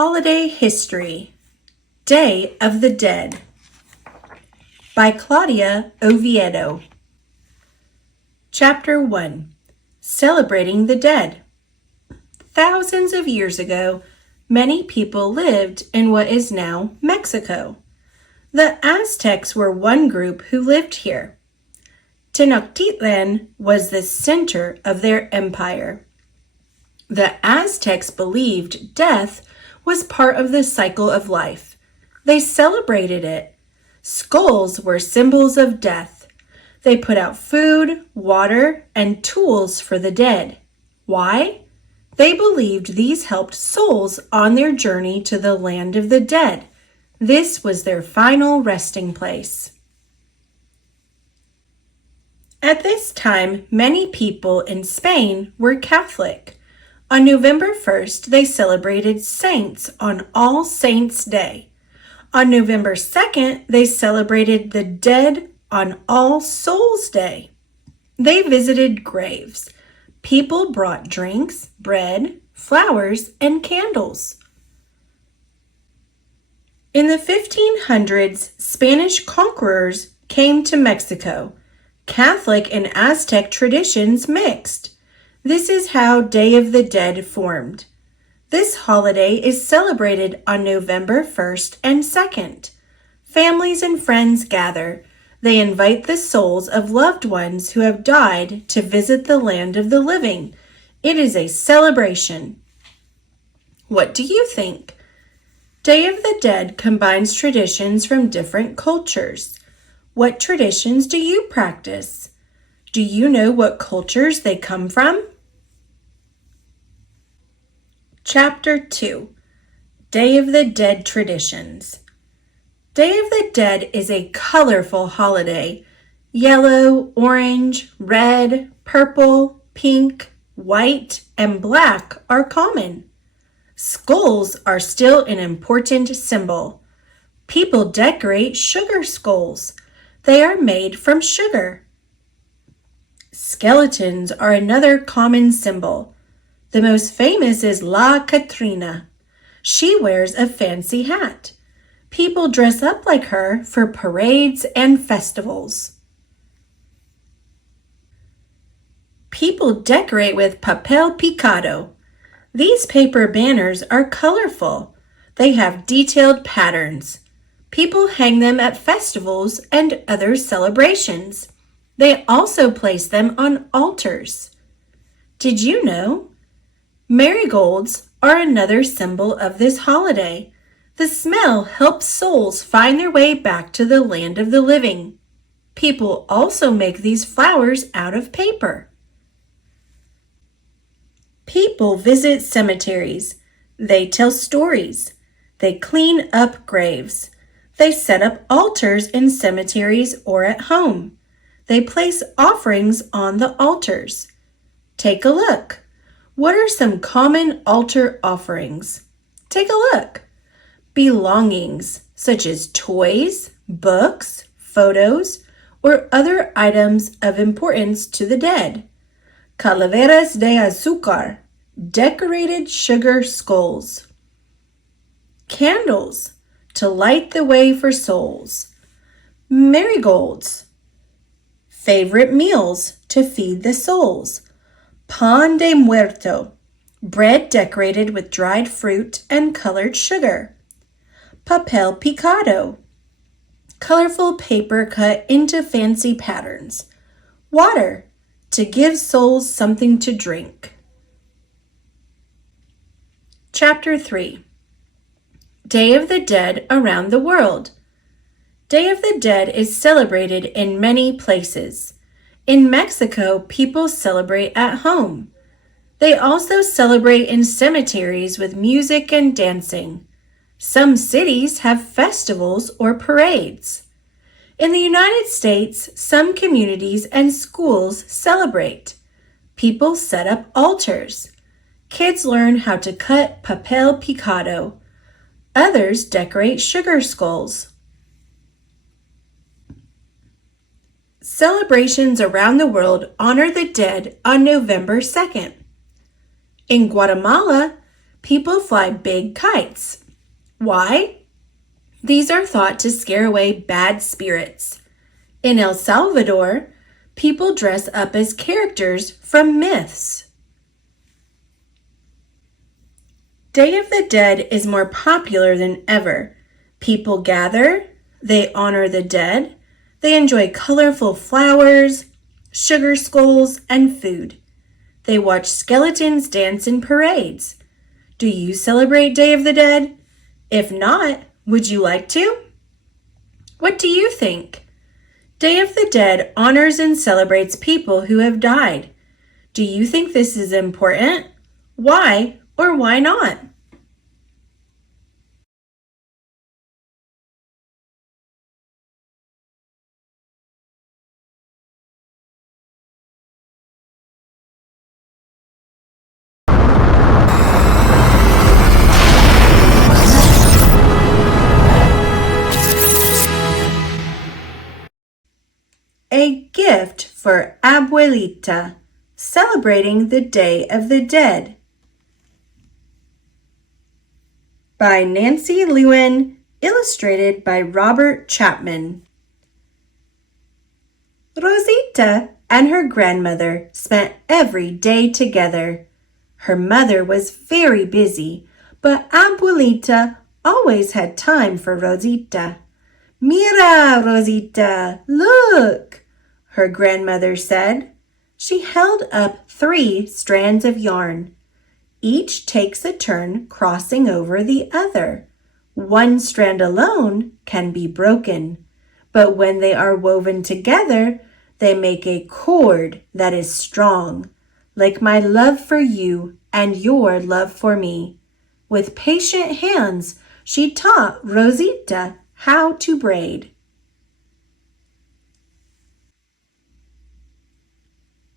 Holiday History, Day of the Dead, by Claudia Oviedo. Chapter 1, Celebrating the Dead. Thousands of years ago, many people lived in what is now Mexico. The Aztecs were one group who lived here. Tenochtitlan was the center of their empire. The Aztecs believed death was part of the cycle of life. They celebrated it. Skulls were symbols of death. They put out food, water, and tools for the dead. Why? They believed these helped souls on their journey to the land of the dead. This was their final resting place. At this time, many people in Spain were Catholic. On November 1st, they celebrated saints on All Saints' Day. On November 2nd, they celebrated the dead on All Souls' Day. They visited graves. People brought drinks, bread, flowers, and candles. In the 1500s, Spanish conquerors came to Mexico. Catholic and Aztec traditions mixed. This is how Day of the Dead formed. This holiday is celebrated on November 1st and 2nd. Families and friends gather. They invite the souls of loved ones who have died to visit the land of the living. It is a celebration. What do you think? Day of the Dead combines traditions from different cultures. What traditions do you practice? Do you know what cultures they come from? Chapter 2, Day of the Dead Traditions. Day of the Dead is a colorful holiday. Yellow, orange, red, purple, pink, white, and black are common. Skulls are still an important symbol. People decorate sugar skulls. They are made from sugar. Skeletons are another common symbol. The most famous is La Catrina. She wears a fancy hat. People dress up like her for parades and festivals. People decorate with papel picado. These paper banners are colorful. They have detailed patterns. People hang them at festivals and other celebrations. They also place them on altars. Did you know? Marigolds are another symbol of this holiday. The smell helps souls find their way back to the land of the living. People also make these flowers out of paper. People visit cemeteries. They tell stories. They clean up graves. They set up altars in cemeteries or at home. They place offerings on the altars. Take a look. What are some common altar offerings? Take a look. Belongings, such as toys, books, photos, or other items of importance to the dead. Calaveras de azúcar, decorated sugar skulls. Candles, to light the way for souls. Marigolds, favorite meals to feed the souls. Pan de muerto, bread decorated with dried fruit and colored sugar. Papel picado, colorful paper cut into fancy patterns. Water, to give souls something to drink. Chapter 3, Day of the Dead around the world. Day of the Dead is celebrated in many places. In Mexico, people celebrate at home. They also celebrate in cemeteries with music and dancing. Some cities have festivals or parades. In the United States, some communities and schools celebrate. People set up altars. Kids learn how to cut papel picado. Others decorate sugar skulls. Celebrations around the world honor the dead on November 2nd. In Guatemala, people fly big kites. Why? These are thought to scare away bad spirits. In El Salvador, people dress up as characters from myths. Day of the Dead is more popular than ever. People gather, they honor the dead, they enjoy colorful flowers, sugar skulls, and food. They watch skeletons dance in parades. Do you celebrate Day of the Dead? If not, would you like to? What do you think? Day of the Dead honors and celebrates people who have died. Do you think this is important? Why or why not? A gift for Abuelita, celebrating the Day of the Dead. By Nancy Lewin, illustrated by Robert Chapman. Rosita and her grandmother spent every day together. Her mother was very busy, but Abuelita always had time for Rosita. Mira, Rosita, look, her grandmother said. She held up 3 strands of yarn. Each takes a turn crossing over the other. One strand alone can be broken, but when they are woven together, they make a cord that is strong, like my love for you and your love for me. With patient hands, she taught Rosita how to braid.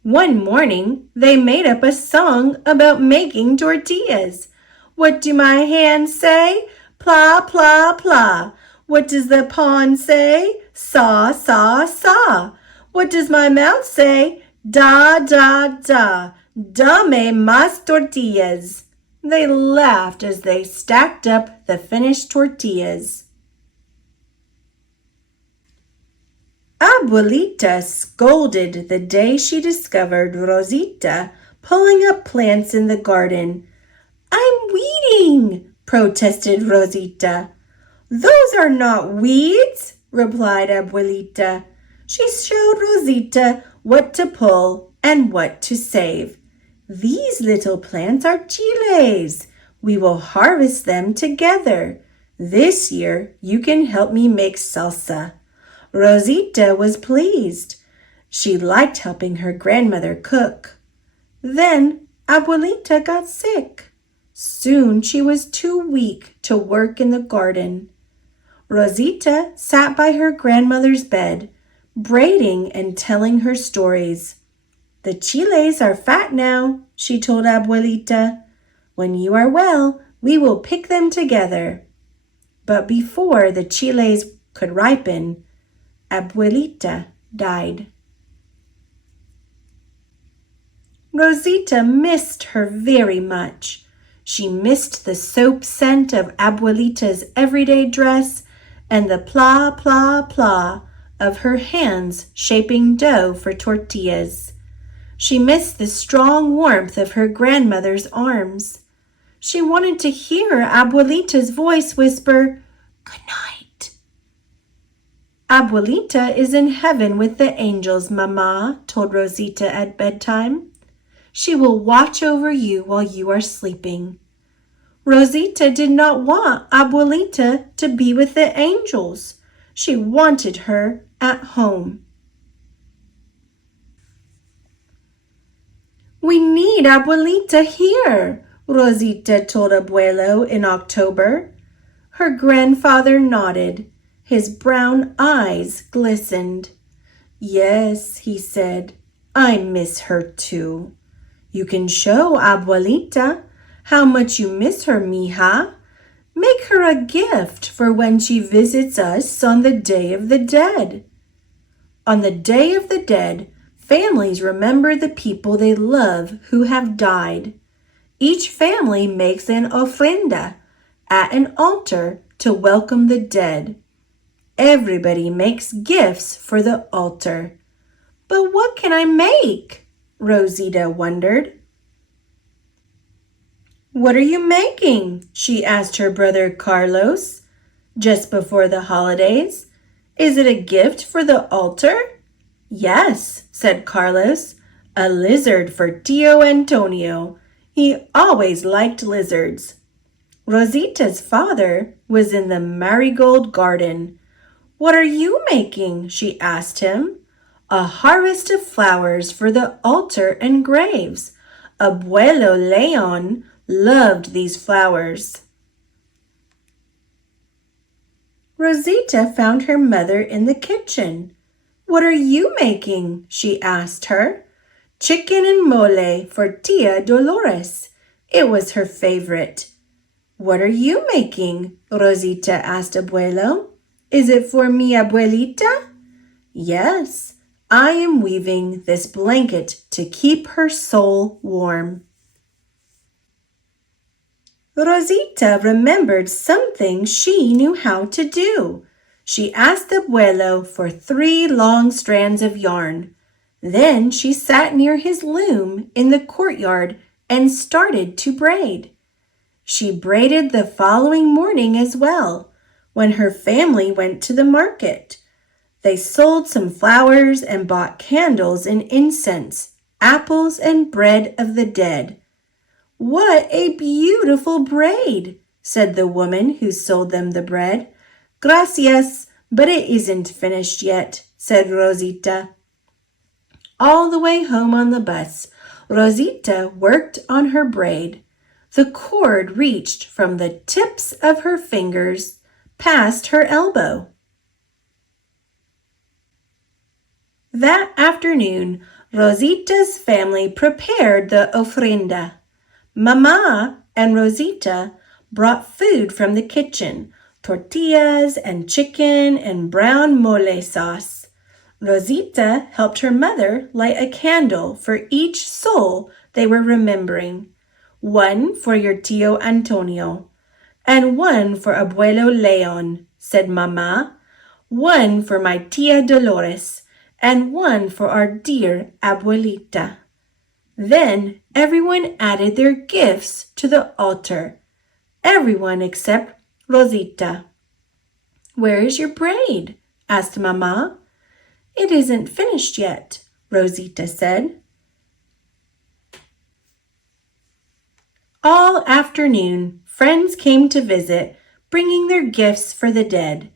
One morning, they made up a song about making tortillas. What do my hands say? Plah, plah, plah. What does the pond say? Saw, saw, saw. What does my mouth say? Da, da, da. Dame más tortillas. They laughed as they stacked up the finished tortillas. Abuelita scolded the day she discovered Rosita pulling up plants in the garden. I'm weeding, protested Rosita. Those are not weeds, replied Abuelita. She showed Rosita what to pull and what to save. These little plants are chiles. We will harvest them together. This year you can help me make salsa. Rosita was pleased. She liked helping her grandmother cook. Then Abuelita got sick. Soon she was too weak to work in the garden. Rosita sat by her grandmother's bed, braiding and telling her stories. The chiles are fat now, she told Abuelita. When you are well, we will pick them together. But before the chiles could ripen, Abuelita died. Rosita missed her very much. She missed the soap scent of Abuelita's everyday dress and the plah, plah, plah of her hands shaping dough for tortillas. She missed the strong warmth of her grandmother's arms. She wanted to hear Abuelita's voice whisper, "Good night." Abuelita is in heaven with the angels, Mama, told Rosita at bedtime. She will watch over you while you are sleeping. Rosita did not want Abuelita to be with the angels. She wanted her at home. We need Abuelita here, Rosita told Abuelo in October. Her grandfather nodded. His brown eyes glistened. Yes, he said, I miss her too. You can show Abuelita how much you miss her, mija. Make her a gift for when she visits us on the Day of the Dead. On the Day of the Dead, families remember the people they love who have died. Each family makes an ofrenda at an altar to welcome the dead. Everybody makes gifts for the altar. But what can I make? Rosita wondered. What are you making? She asked her brother Carlos just before the holidays. Is it a gift for the altar? Yes, said Carlos, a lizard for Tio Antonio. He always liked lizards. Rosita's father was in the marigold garden. What are you making? She asked him. A harvest of flowers for the altar and graves. Abuelo Leon loved these flowers. Rosita found her mother in the kitchen. What are you making? She asked her. Chicken and mole for Tia Dolores. It was her favorite. What are you making? Rosita asked Abuelo. Is it for mi abuelita? Yes, I am weaving this blanket to keep her soul warm. Rosita remembered something she knew how to do. She asked Abuelo for 3 long strands of yarn. Then she sat near his loom in the courtyard and started to braid. She braided the following morning as well, when her family went to the market. They sold some flowers and bought candles and incense, apples and bread of the dead. What a beautiful braid, said the woman who sold them the bread. Gracias, but it isn't finished yet, said Rosita. All the way home on the bus, Rosita worked on her braid. The cord reached from the tips of her fingers past her elbow. That afternoon, Rosita's family prepared the ofrenda. Mama and Rosita brought food from the kitchen, tortillas and chicken and brown mole sauce. Rosita helped her mother light a candle for each soul they were remembering. One for your Tio Antonio, and one for Abuelo Leon, said Mama. One for my Tia Dolores, and one for our dear Abuelita. Then everyone added their gifts to the altar. Everyone except Rosita. Where is your braid? Asked Mama. It isn't finished yet, Rosita said. All afternoon, friends came to visit, bringing their gifts for the dead.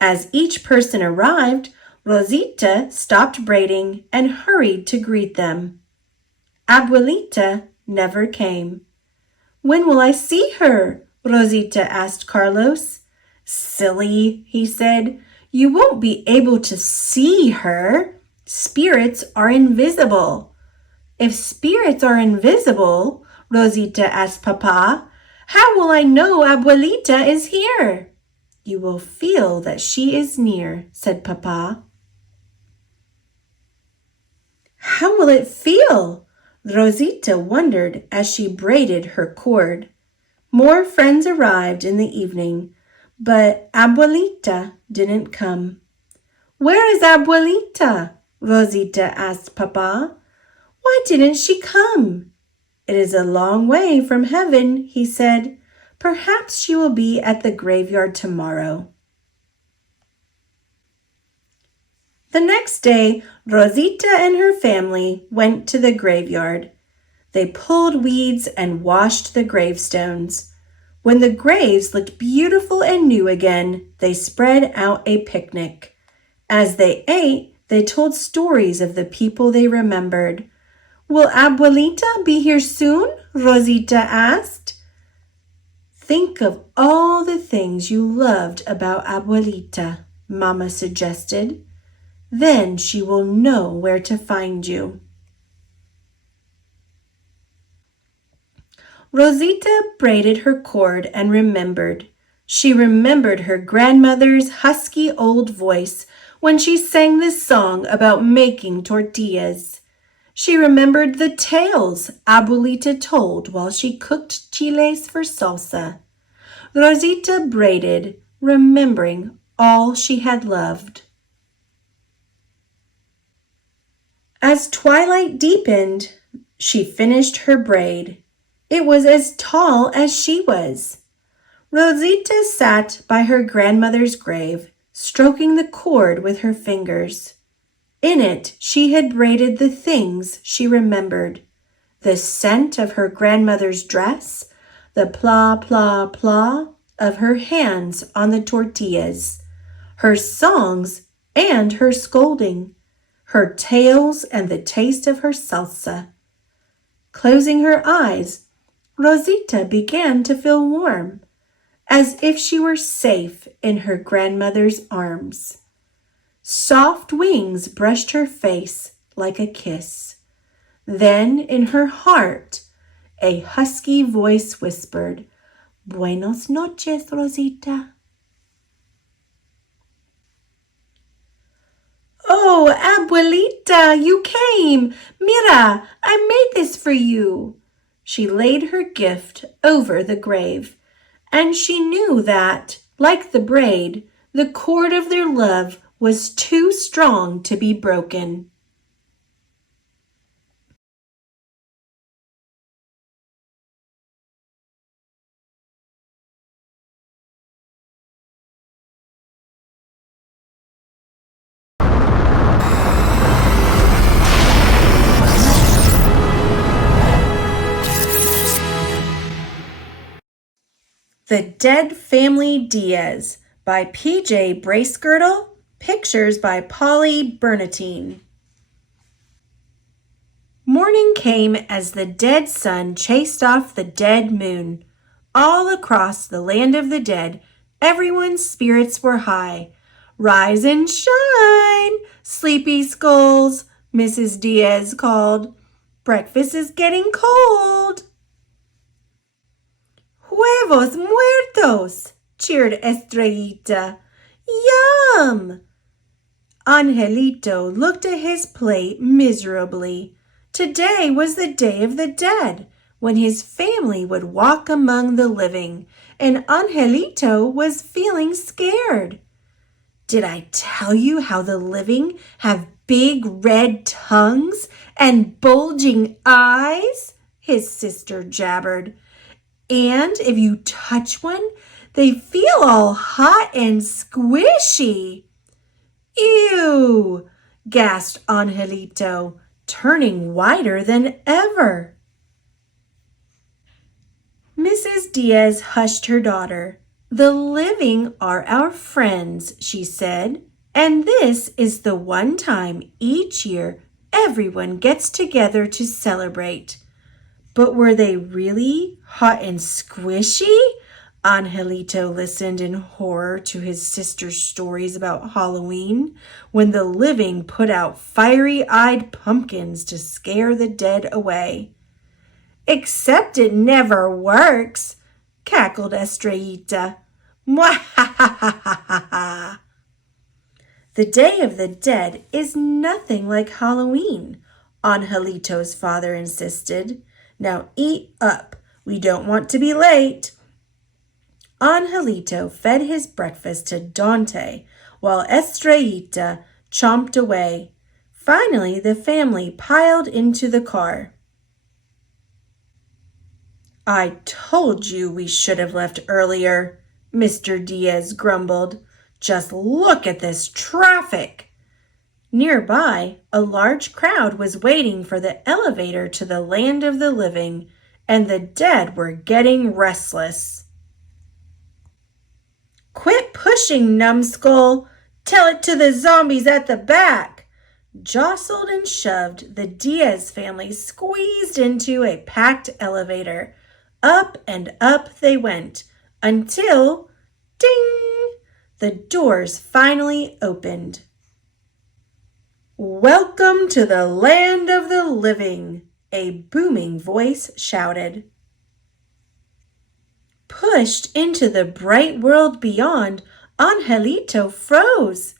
As each person arrived, Rosita stopped braiding and hurried to greet them. Abuelita never came. When will I see her? Rosita asked Carlos. Silly, he said. You won't be able to see her. Spirits are invisible. If spirits are invisible, Rosita asked Papa, how will I know Abuelita is here? You will feel that she is near, said Papa. How will it feel? Rosita wondered as she braided her cord. More friends arrived in the evening, but Abuelita didn't come. Where is Abuelita? Rosita asked Papa. Why didn't she come? It is a long way from heaven, he said. Perhaps she will be at the graveyard tomorrow. The next day, Rosita and her family went to the graveyard. They pulled weeds and washed the gravestones. When the graves looked beautiful and new again, they spread out a picnic. As they ate, they told stories of the people they remembered. Will Abuelita be here soon? Rosita asked. Think of all the things you loved about Abuelita, Mama suggested. Then she will know where to find you. Rosita braided her cord and remembered. She remembered her grandmother's husky old voice when she sang this song about making tortillas. She remembered the tales Abuelita told while she cooked chiles for salsa. Rosita braided, remembering all she had loved. As twilight deepened, she finished her braid. It was as tall as she was. Rosita sat by her grandmother's grave, stroking the cord with her fingers. In it, she had braided the things she remembered: the scent of her grandmother's dress, the pla, pla, pla of her hands on the tortillas, her songs and her scolding, her tales and the taste of her salsa. Closing her eyes, Rosita began to feel warm, as if she were safe in her grandmother's arms. Soft wings brushed her face like a kiss. Then in her heart, a husky voice whispered, "Buenos noches, Rosita." "Oh, Abuelita, you came! Mira, I made this for you." She laid her gift over the grave, and she knew that, like the braid, the cord of their love was too strong to be broken. The Dead Family Diaz by P.J. Bracegirdle, pictures by Polly Bernatine. Morning came as the dead sun chased off the dead moon. All across the land of the dead, everyone's spirits were high. "Rise and shine, sleepy skulls," Mrs. Diaz called. "Breakfast is getting cold." "Huevos muertos," cheered Estrellita. "Yum!" Angelito looked at his plate miserably. Today was the Day of the Dead, when his family would walk among the living, and Angelito was feeling scared. "Did I tell you how the living have big red tongues and bulging eyes?" his sister jabbered. "And if you touch one, they feel all hot and squishy." "Ew!" gasped Angelito, turning whiter than ever. Mrs. Diaz hushed her daughter. "The living are our friends," she said, "and this is the one time each year everyone gets together to celebrate." But were they really hot and squishy? Angelito listened in horror to his sister's stories about Halloween, when the living put out fiery-eyed pumpkins to scare the dead away. "Except it never works," cackled Estrellita. "Mwahahahaha!" "The Day of the Dead is nothing like Halloween," Angelito's father insisted. "Now eat up. We don't want to be late." Angelito fed his breakfast to Dante while Estrellita chomped away. Finally, the family piled into the car. "I told you we should have left earlier," Mr. Diaz grumbled. "Just look at this traffic." Nearby, a large crowd was waiting for the elevator to the land of the living, and the dead were getting restless. "Quit pushing, numbskull! Tell it to the zombies at the back!" Jostled and shoved, the Diaz family squeezed into a packed elevator. Up and up they went, until, ding, the doors finally opened. "Welcome to the land of the living," a booming voice shouted. Pushed into the bright world beyond, Angelito froze.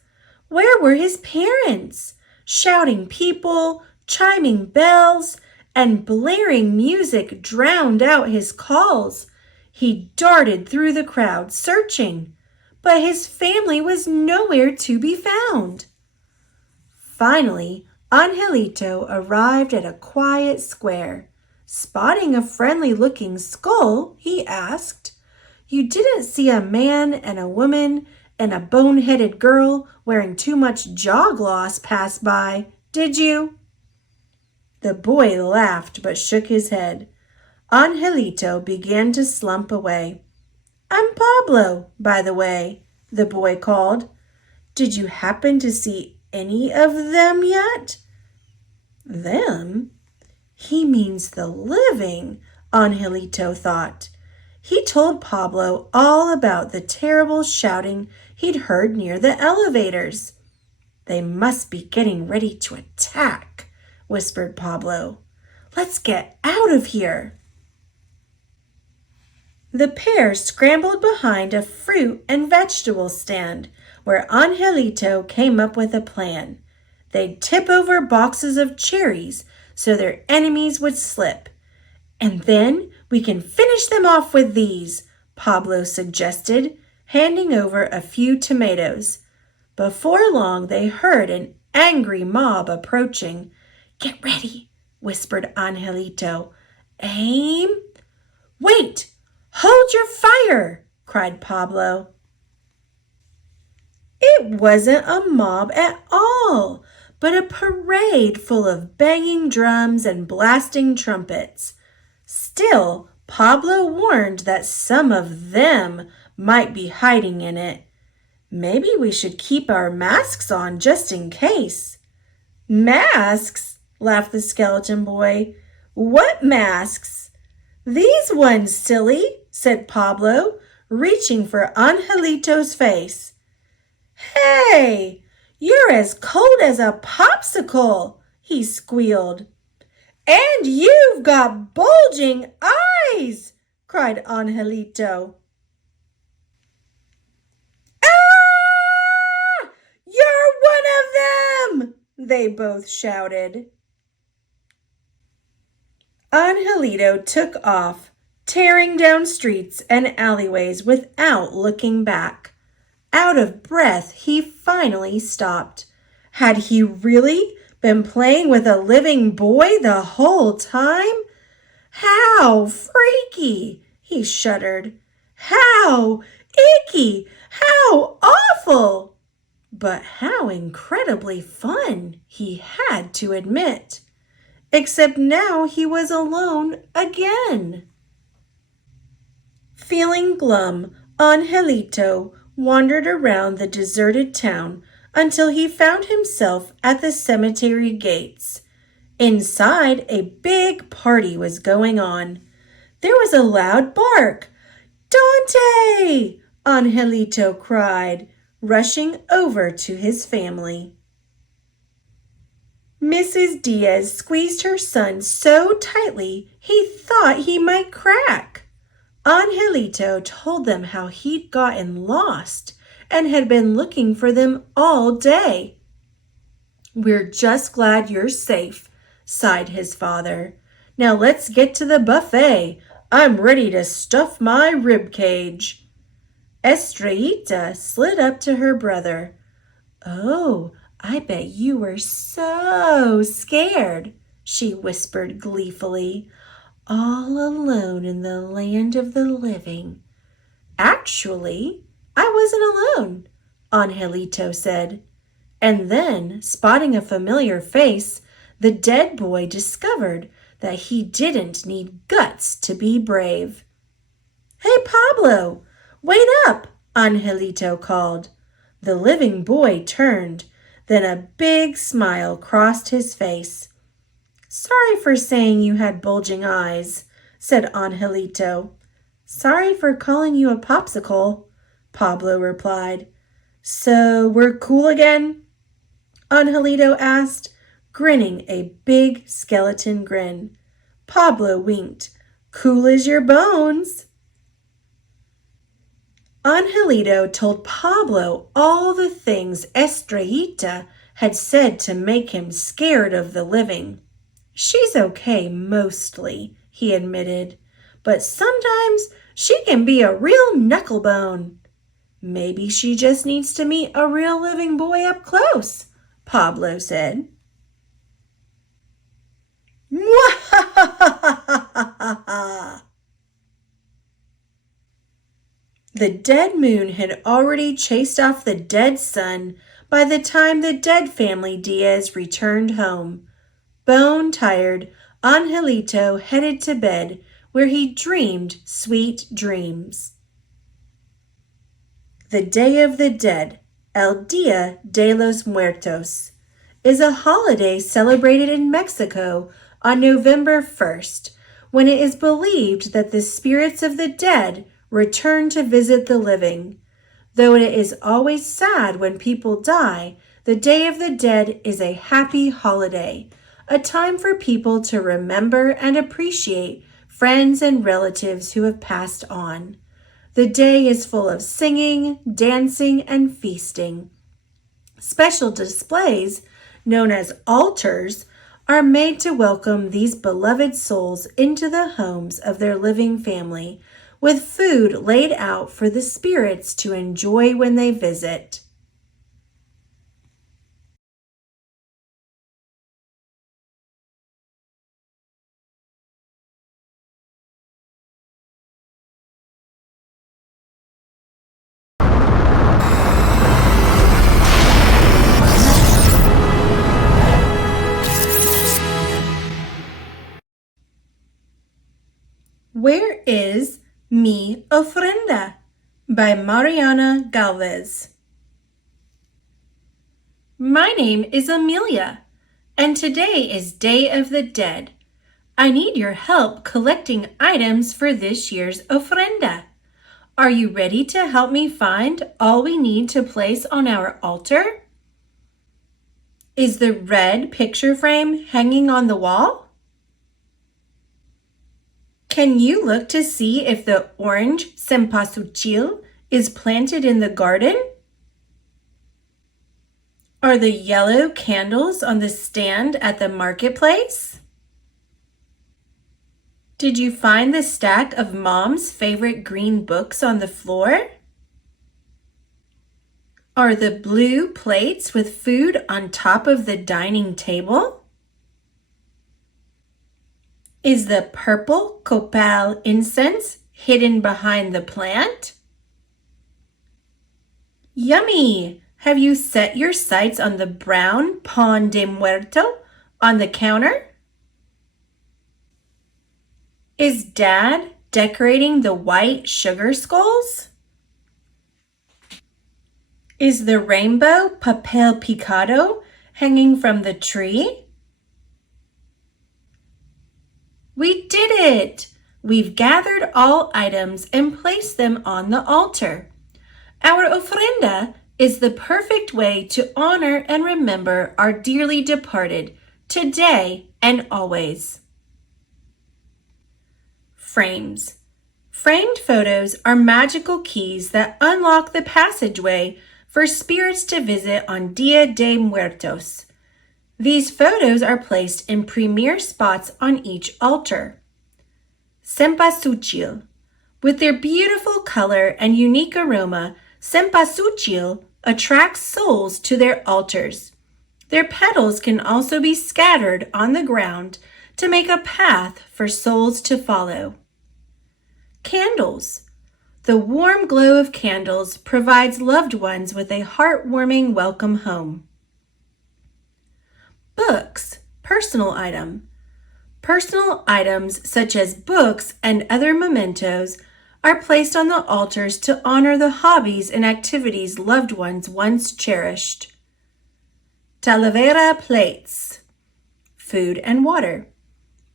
Where were his parents? Shouting people, Chiming bells and blaring music drowned out his calls. He darted through the crowd, searching, but his family was nowhere to be found. Finally, Angelito arrived at a quiet square. Spotting a friendly-looking skull, he asked, "You didn't see a man and a woman and a bone-headed girl wearing too much jaw gloss pass by, did you?" The boy laughed but shook his head. Angelito began to slump away. "I'm Pablo, by the way," the boy called. "Did you happen to see any of them yet?" "Them?" He means the living, Angelito thought. He told Pablo all about the terrible shouting he'd heard near the elevators. "They must be getting ready to attack," whispered Pablo. "Let's get out of here." The pair scrambled behind a fruit and vegetable stand, where Angelito came up with a plan. They'd tip over boxes of cherries so their enemies would slip. "And then we can finish them off with these," Pablo suggested, handing over a few tomatoes. Before long, they heard an angry mob approaching. "Get ready," whispered Angelito. "Aim." "Wait! Hold your fire!" cried Pablo. It wasn't a mob at all, but a parade full of banging drums and blasting trumpets. Still, Pablo warned that some of them might be hiding in it. "Maybe we should keep our masks on just in case." "Masks?" laughed the skeleton boy. "What masks?" "These ones, silly," said Pablo, reaching for Angelito's face. "Hey, you're as cold as a popsicle," he squealed. "And you've got bulging eyes," cried Angelito. "Ah! You're one of them!" they both shouted. Angelito took off, tearing down streets and alleyways without looking back. Out of breath, he finally stopped. Had he really been playing with a living boy the whole time? "How freaky!" he shuddered. "How icky! How awful!" But how incredibly fun, he had to admit. Except now he was alone again. Feeling glum, Angelito wandered around the deserted town until he found himself at the cemetery gates. Inside, a big party was going on. There was a loud bark. "Dante!" Angelito cried, rushing over to his family. Mrs. Diaz squeezed her son so tightly he thought he might crack. Angelito told them how he'd gotten lost and had been looking for them all day. "We're just glad you're safe," sighed his father. "Now let's get to the buffet. I'm ready to stuff my rib cage." Estrellita slid up to her brother. "Oh, I bet you were so scared," she whispered gleefully. "All alone in the land of the living." "Actually, I wasn't alone," Angelito said. And then, spotting a familiar face, the dead boy discovered that he didn't need guts to be brave. "Hey, Pablo, wait up," Angelito called. The living boy turned. Then a big smile crossed his face. "Sorry for saying you had bulging eyes," said Angelito. "Sorry for calling you a popsicle," Pablo replied. "So we're cool again?" Angelito asked, grinning a big skeleton grin. Pablo winked. "Cool as your bones." Angelito told Pablo all the things Estrellita had said to make him scared of the living. She's okay mostly, he admitted, but sometimes she can be a real knucklebone. Maybe she just needs to meet a real living boy up close, Pablo said. Mwahahaha! The dead moon had already chased off the dead sun by the time the dead family Diaz returned home. Bone-tired, Angelito headed to bed, where he dreamed sweet dreams. The Day of the Dead, El Día de los Muertos, is a holiday celebrated in Mexico on November 1st, when it is believed that the spirits of the dead return to visit the living. Though it is always sad when people die, the Day of the Dead is a happy holiday, a time for people to remember and appreciate friends and relatives who have passed on. The day is full of singing, dancing, and feasting. Special displays, known as altars, are made to welcome these beloved souls into the homes of their living family, with food laid out for the spirits to enjoy when they visit. Where is Mi Ofrenda? By Mariana Galvez. My name is Amelia, and today is Day of the Dead. I need your help collecting items for this year's ofrenda. Are you ready to help me find all we need to place on our altar? Is the red picture frame hanging on the wall? Can you look to see if the orange cempasúchil is planted in the garden? Are the yellow candles on the stand at the marketplace? Did you find the stack of Mom's favorite green books on the floor? Are the blue plates with food on top of the dining table? Is the purple copal incense hidden behind the plant? Yummy! Have you set your sights on the brown pan de muerto on the counter? Is Dad decorating the white sugar skulls? Is the rainbow papel picado hanging from the tree? We did it! We've gathered all items and placed them on the altar. Our ofrenda is the perfect way to honor and remember our dearly departed, today and always. Frames. Framed photos are magical keys that unlock the passageway for spirits to visit on Dia de Muertos. These photos are placed in premier spots on each altar. Cempasúchil. With their beautiful color and unique aroma, cempasúchil attracts souls to their altars. Their petals can also be scattered on the ground to make a path for souls to follow. Candles. The warm glow of candles provides loved ones with a heartwarming welcome home. Books, personal item. Personal items such as books and other mementos are placed on the altars to honor the hobbies and activities loved ones once cherished. Talavera plates, food and water.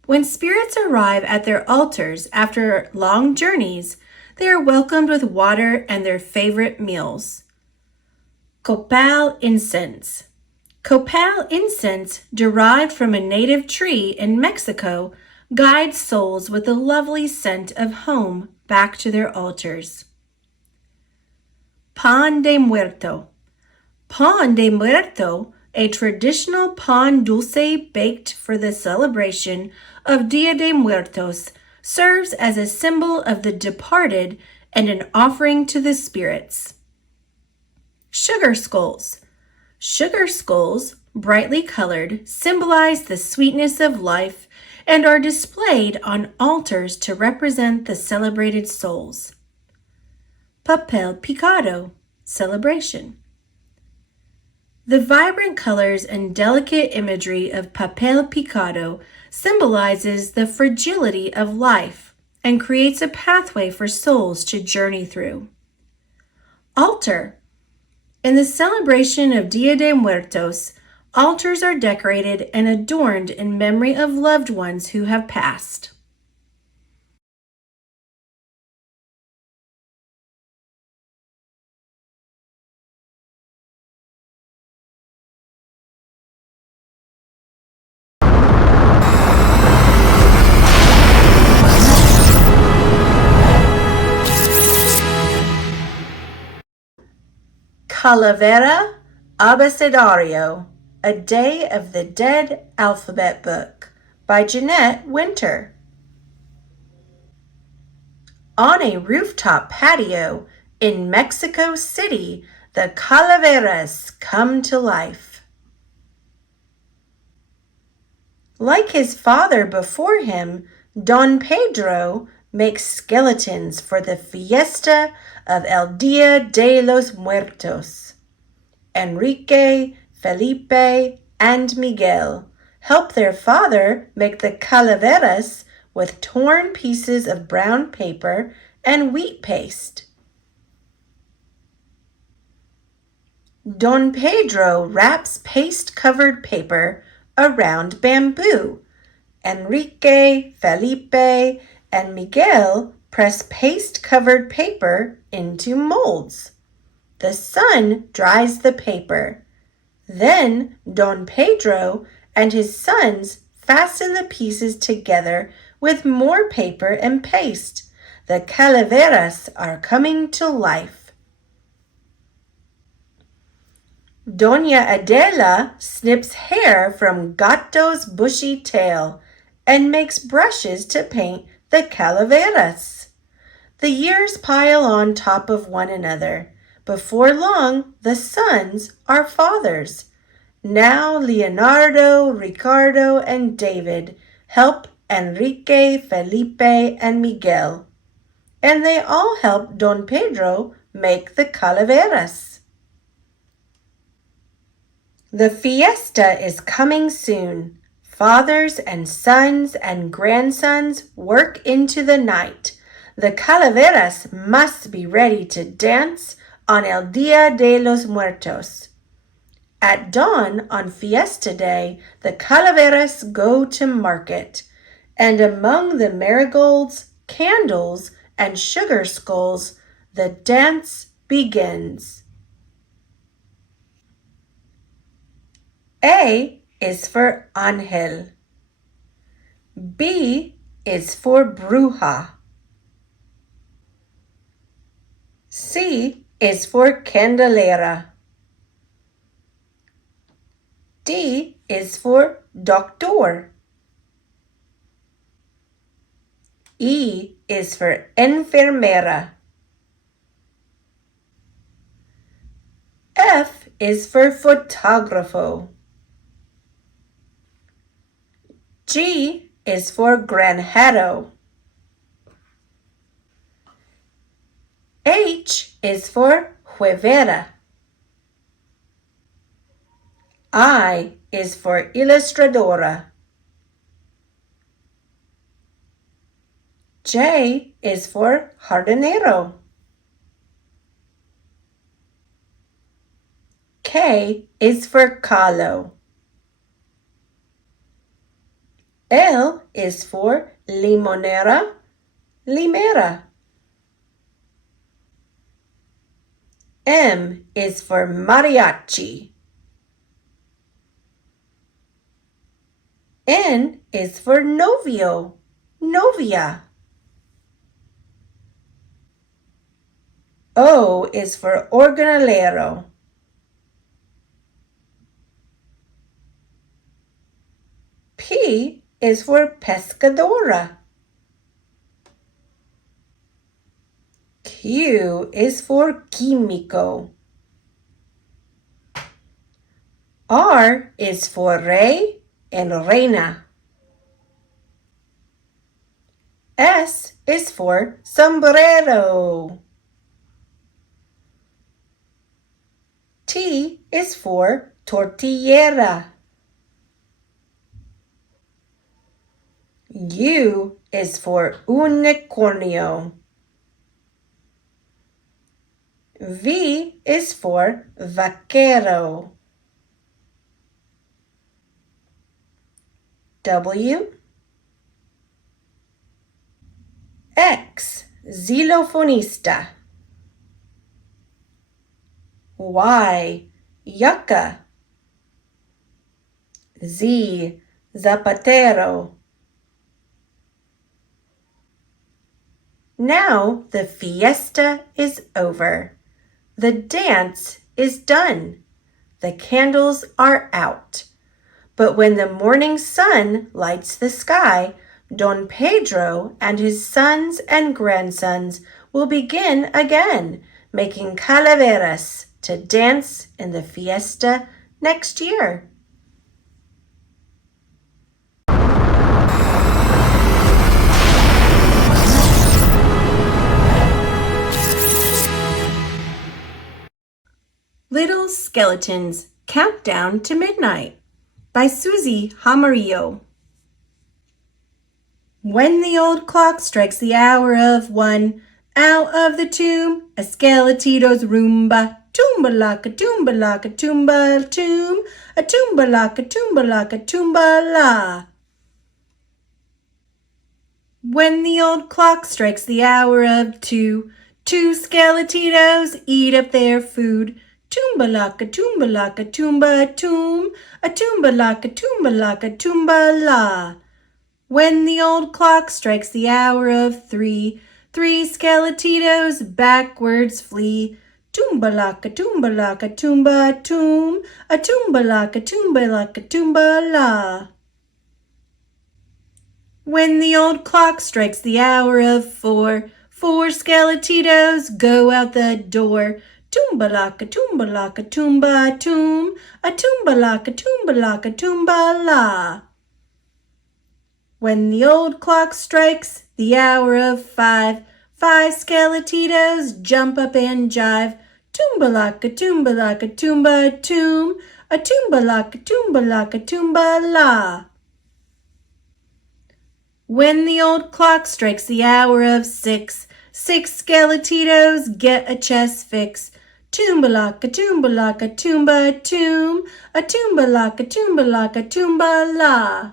When spirits arrive at their altars after long journeys, they are welcomed with water and their favorite meals. Copal incense. Copal incense, derived from a native tree in Mexico, guides souls with the lovely scent of home back to their altars. Pan de muerto. Pan de muerto a traditional pan dulce baked for the celebration of Dia de Muertos, serves as a symbol of the departed and an offering to the spirits. Sugar skulls. Sugar skulls, brightly colored, symbolize the sweetness of life and are displayed on altars to represent the celebrated souls. Papel picado, celebration. The vibrant colors and delicate imagery of papel picado symbolizes the fragility of life and creates a pathway for souls to journey through. Altar. In the celebration of Dia de Muertos, altars are decorated and adorned in memory of loved ones who have passed. Calavera Abecedario, A Day of the Dead Alphabet Book by Jeanette Winter. On a rooftop patio in Mexico City, the calaveras come to life. Like his father before him, Don Pedro makes skeletons for the fiesta of El Dia de los Muertos. Enrique, Felipe, and Miguel help their father make the calaveras with torn pieces of brown paper and wheat paste. Don Pedro wraps paste-covered paper around bamboo. Enrique, Felipe, and Miguel press paste-covered paper into molds. The sun dries the paper. Then Don Pedro and his sons fasten the pieces together with more paper and paste. The calaveras are coming to life. Doña Adela snips hair from Gato's bushy tail and makes brushes to paint the calaveras. The years pile on top of one another. Before long, the sons are fathers. Now Leonardo, Ricardo, and David help Enrique, Felipe, and Miguel. And they all help Don Pedro make the calaveras. The fiesta is coming soon. Fathers and sons and grandsons work into the night. The calaveras must be ready to dance on El Dia de los Muertos. At dawn on Fiesta Day, the calaveras go to market, and among the marigolds, candles, and sugar skulls, the dance begins. A is for Ángel. B is for Bruja. C is for Candelera. D is for Doctor. E is for Enfermera. F is for Fotógrafo. G is for Granjero. H is for Huevera. I is for Ilustradora. J is for Jardinero. K is for Calo. L is for Limonera, Limera. M is for Mariachi. N is for Novio, Novia. O is for Organolero. P is for pescadora. Q is for químico. R is for rey and reina. S is for sombrero. T is for tortillera. U is for unicornio. V is for vaquero. W. X, xylofonista. Y, yucca. Z, zapatero. Now the fiesta is over. The dance is done. The candles are out. But when the morning sun lights the sky, Don Pedro and his sons and grandsons will begin again, making calaveras to dance in the fiesta next year. Little Skeletons Countdown to Midnight by Susie Hamarillo. When the old clock strikes the hour of 1, out of the tomb a skeletito's roomba. Toomba laka toomba laka toomba tomb, a toomba laka toomba la. When the old clock strikes the hour of 2, 2 skeletitos eat up their food. Toomba laka toomba tomb, a toomba laka toomba la. When the old clock strikes the hour of 3, 3 skeletitos backwards flee. Toomba laka toomba tomb, a toomba laka toomba la. When the old clock strikes the hour of 4, 4 skeletitos go out the door. Toomba laka toomba tomb, a toomba laka toomba la. When the old clock strikes the hour of 5, 5 skeletitos jump up and jive. Toomba laka toomba tomb, a toomba laka toomba la. When the old clock strikes the hour of 6, 6 skeletitos get a chest fix. Toomba laka toomba tomb, a toomba laka toomba la.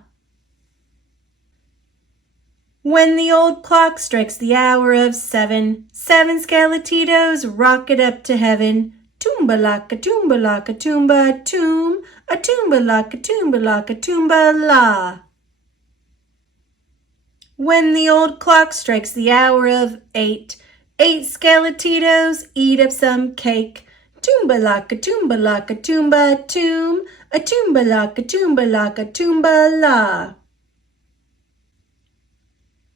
When the old clock strikes the hour of 7, 7 skeletitos rocket up to heaven. Toomba laka toomba tomb, a toomba laka toomba la. When the old clock strikes the hour of 8, 8 skeletitos eat up some cake. Toomba laka toomba tomb, a toomba laka toomba la.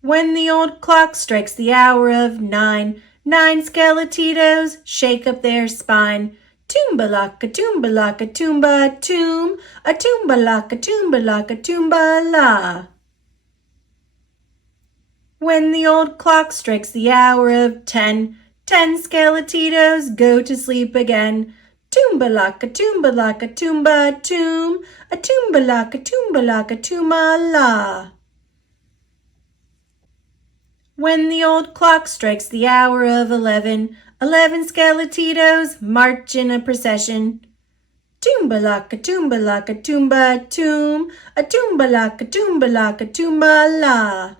When the old clock strikes the hour of 9, 9 skeletitos shake up their spine. Toomba laka toomba tomb, a toomba laka toomba la. When the old clock strikes the hour of 10, 10 skeletitos go to sleep again. Toomba laka toomba tomb, a toomba laka toomba la. When the old clock strikes the hour of 11, 11 skeletitos march in a procession. Toomba laka toomba tomb, a toomba laka toomba la.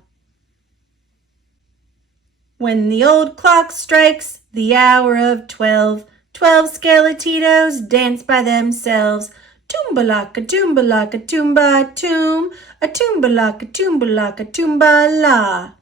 When the old clock strikes the hour of 12, 12 skeletitos dance by themselves. Toomba laka toomba tomb, a toomba laka toomba la.